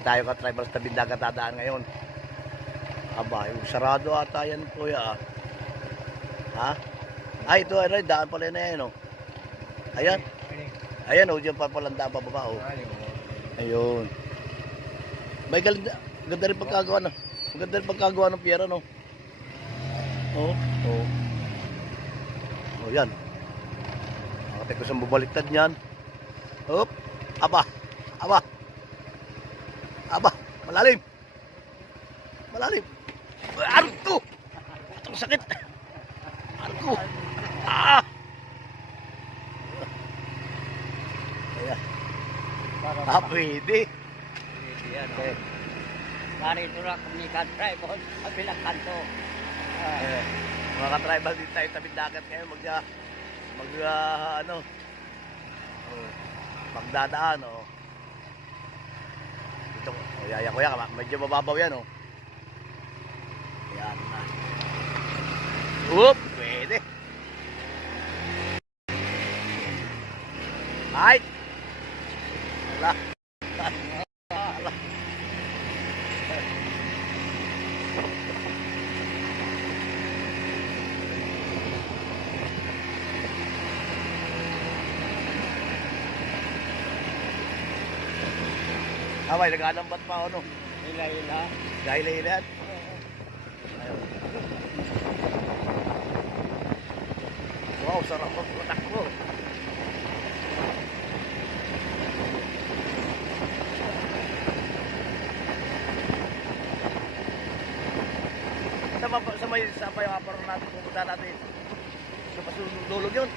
Hindi tayo ka-tribal sa tabing dagat dadaan ngayon. Aba, yung sarado ata yan kuya. Ha? Ay, ito ay daan pala na yan, oh. Ayan. Ayan, oh, dyan pa palang daan pababa, oh. Ayun. May ganda rin pagkagawa na. Maganda rin pagkagawa ng piyera, no? Oh, oh. Oh, yan. Makatay ko sa bubaliktad niyan. Hop. Aba. Aba. Aba. Malalim. Malalim. Ano to? Itong sakit. Ano ko? Ah! Ayan. Ah, pwede. Yan, okay. Narito na kami ka-tribal sa bilang kanto. Mga ka-tribal din tayo tabing dagat ngayon ano, magdadaan, oh. Ito, oh, yaya kuya, medyo mababaw yan, oh. Yan na. Oop, pwede. Ay! Wala. Wala. May naghalambat pa ano? Hila-hila. Gahila-hilan? Wow, sarap magpatakbo. Sa may yung aparon natin, pupunta natin. Sa pasululog yun.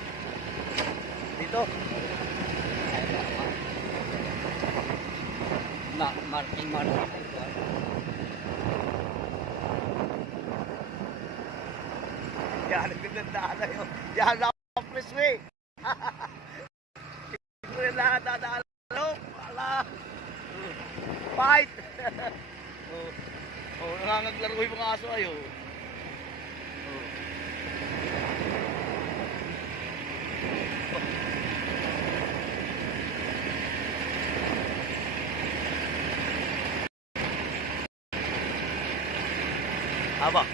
Dito. Marking. Yan, nagdadaan na yun. Yan na ang expressway. Hindi rin lang dadaan. Wala. Fight. Nangangaglaro yung mga aso ayo. Aba.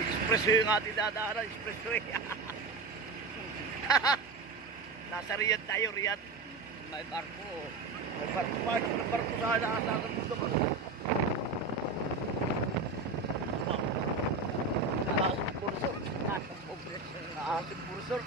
Expressway yung ating dadaanan, expressway. Nasa Riyadh tayo, Riyadh. May barko. May barko sa nakasakang mundo. Nakasang bursor. Nakasang bursor.